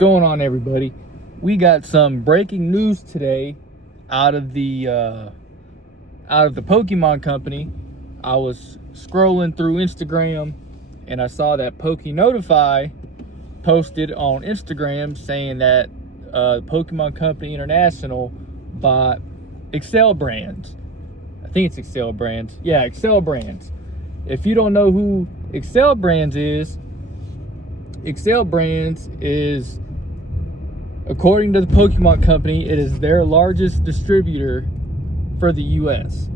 going on, everybody? We got some breaking news today out of the Pokemon company. I was scrolling through Instagram and I saw that PokeNotify posted on Instagram saying that Pokemon Company International bought Excell Brands. I think it's Excell Brands. Yeah, Excell Brands. If you don't know who Excell Brands is, Excell Brands is, according to the Pokemon Company, it is their largest distributor for the U.S.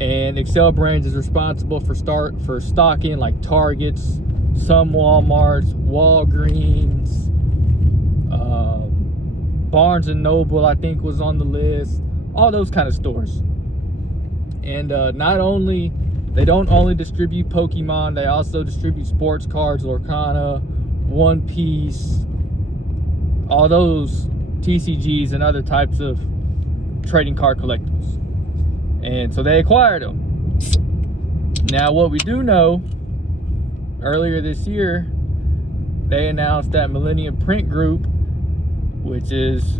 And Excell Brands is responsible for stocking like Targets, some Walmarts, Walgreens, Barnes and Noble, I think, was on the list. All those kind of stores. And they don't only distribute Pokemon, they also distribute sports cards, Lorcana, One Piece, all those TCGs and other types of trading card collectibles. And so they acquired them. Now, what we do know, earlier this year, they announced that Millennium Print Group, which is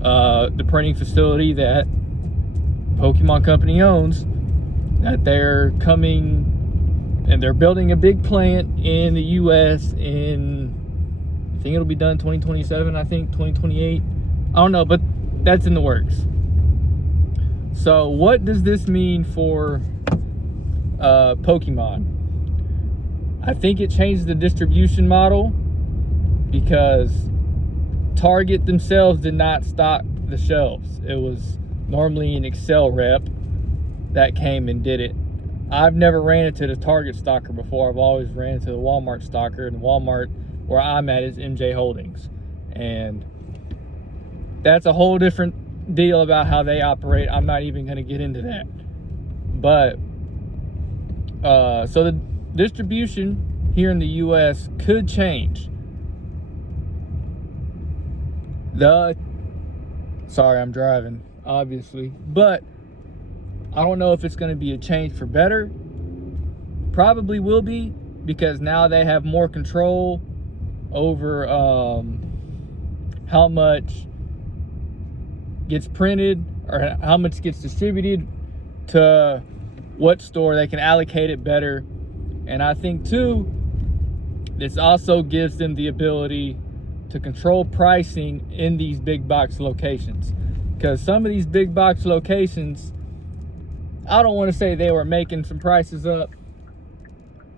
the printing facility that Pokemon Company owns, that they're coming and they're building a big plant in the U.S. in, I think it'll be done 2027, I think 2028. I don't know, but that's in the works. So what does this mean for Pokemon? I think it changed the distribution model because Target themselves did not stock the shelves. It was normally an Excell rep that came and did it. I've never ran into the Target stocker before. I've always ran into the Walmart stocker, and Walmart where I'm at is MJ Holdings. And that's a whole different deal about how they operate. I'm not even going to get into that. But so the distribution here in the US could change. Sorry, I'm driving, obviously, but I don't know if it's going to be a change for better. Probably will be, because now they have more control over how much gets printed or how much gets distributed to what store. They can allocate it better. And I think too, this also gives them the ability to control pricing in these big box locations, because some of these big box locations, I don't want to say they were making some prices up,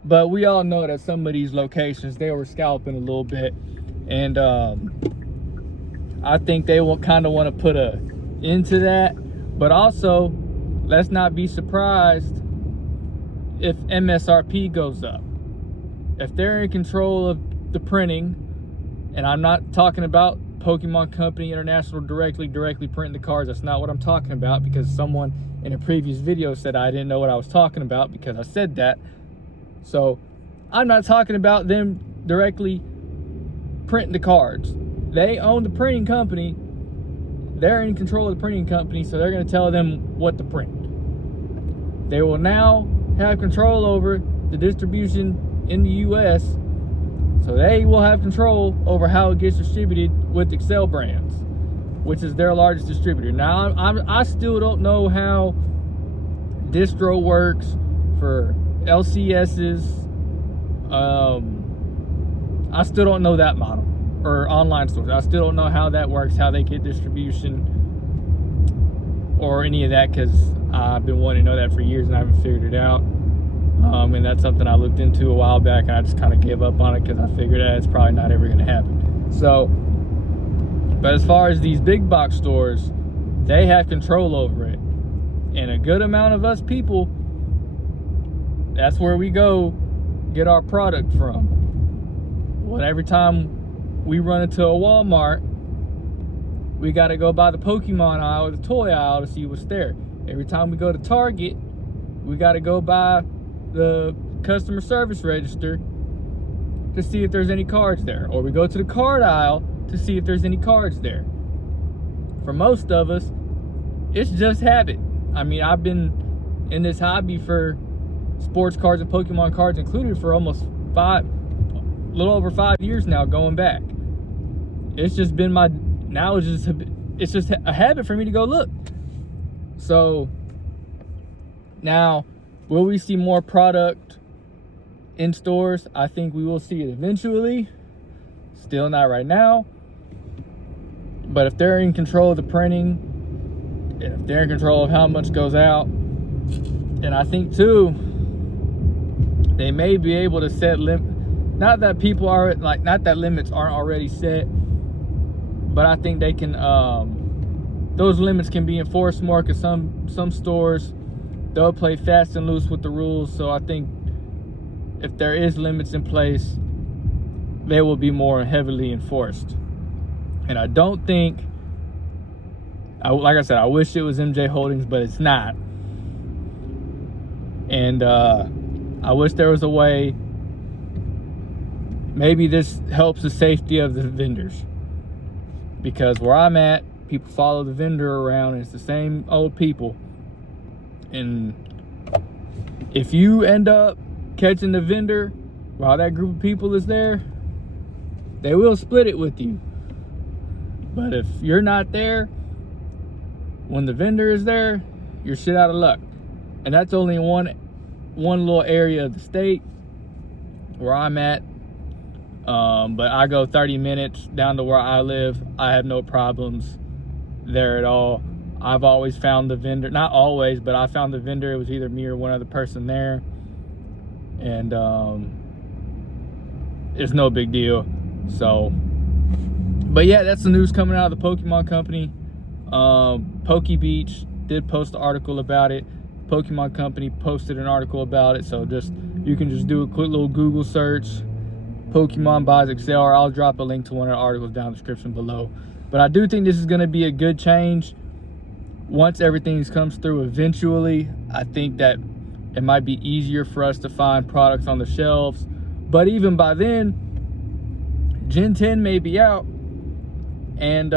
but we all know that some of these locations, they were scalping a little bit. And I think they will kind of want to put an end to that. But also, let's not be surprised if MSRP goes up. If they're in control of the printing, and I'm not talking about Pokemon Company International directly printing the cards. That's not what I'm talking about, because someone in a previous video said I didn't know what I was talking about because I said that. So I'm not talking about them directly printing the cards. They own the printing company. They're in control of the printing company, so they're going to tell them what to print. They will now have control over the distribution in the US, so they will have control over how it gets distributed with Excell Brands, which is their largest distributor. Now, I still don't know how distro works for LCSs. I still don't know that model, or online stores. I still don't know how that works, how they get distribution or any of that, because I've been wanting to know that for years and I haven't figured it out. And that's something I looked into a while back, and I just kind of gave up on it because I figured that it's probably not ever going to happen. So, but as far as these big box stores, they have control over it. And a good amount of us people, that's where we go get our product from. Well, every time we run into a Walmart, we got to go by the Pokemon aisle or the toy aisle to see what's there. Every time we go to Target, we got to go by the customer service register to see if there's any cards there, or we go to the card aisle to see if there's any cards there. For most of us, it's just habit. I mean, I've been in this hobby for sports cards and Pokemon cards included for almost a little over 5 years now, going back. it's just been it's just a habit for me to go look. So now, will we see more product in stores? I think we will see it eventually. Still not right now. But if they're in control of the printing, and if they're in control of how much goes out, and I think too, they may be able to set not that people are like, not that limits aren't already set, but I think they can, those limits can be enforced more, because some stores, they'll play fast and loose with the rules. So I think if there is limits in place, they will be more heavily enforced. And I don't think, like I said, I wish it was MJ Holdings, but it's not. And I wish there was a way, maybe this helps the safety of the vendors, because where I'm at, people follow the vendor around, and it's the same old people. And if you end up catching the vendor while that group of people is there, they will split it with you. But if you're not there when the vendor is there, you're shit out of luck. And that's only in one little area of the state where I'm at. But I go 30 minutes down to where I live. I have no problems there at all. I've always found the vendor, not always, but I found the vendor. It was either me or one other person there. And it's no big deal. So, but yeah, that's the news coming out of the Pokemon Company. PokeBeach did post an article about it. Pokemon Company posted an article about it. So you can just do a quick little Google search, Pokemon buys Excell, or I'll drop a link to one of the articles down in the description below. But I do think this is going to be a good change once everything comes through eventually. I think that it might be easier for us to find products on the shelves. But even by then, Gen 10 may be out, and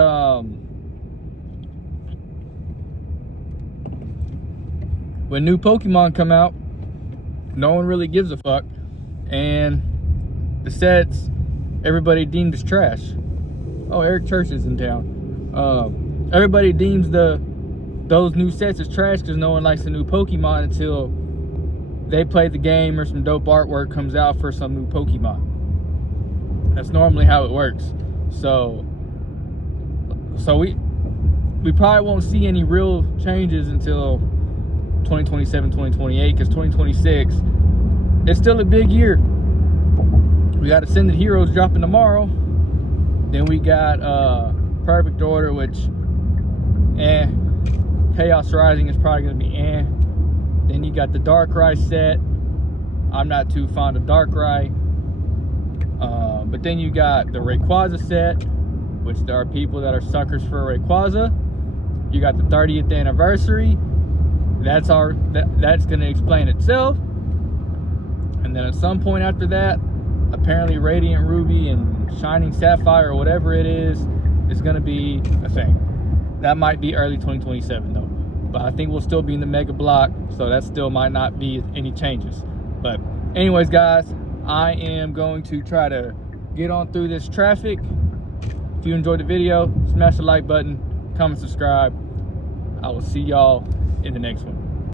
when new Pokemon come out, no one really gives a fuck, and the sets everybody deemed as trash. Oh, Eric Church is in town. Everybody deems those new sets as trash because no one likes the new Pokemon until they play the game or some dope artwork comes out for some new Pokemon. That's normally how it works. So we probably won't see any real changes until 2027, 2028, because 2026, it's still a big year. We got Ascended Heroes dropping tomorrow. Then we got Perfect Order, which Chaos Rising is probably gonna be Then you got the Darkrai set. I'm not too fond of Darkrai. But then you got the Rayquaza set, which there are people that are suckers for Rayquaza. You got the 30th anniversary. That's gonna explain itself. And then at some point after that, apparently Radiant Ruby and Shining Sapphire, or whatever it is gonna be a thing. That might be early 2027 though. But I think we'll still be in the Mega Block, so that still might not be any changes. But anyways, guys, I am going to try to get on through this traffic. If you enjoyed the video, smash the like button, comment, subscribe. I will see y'all in the next one.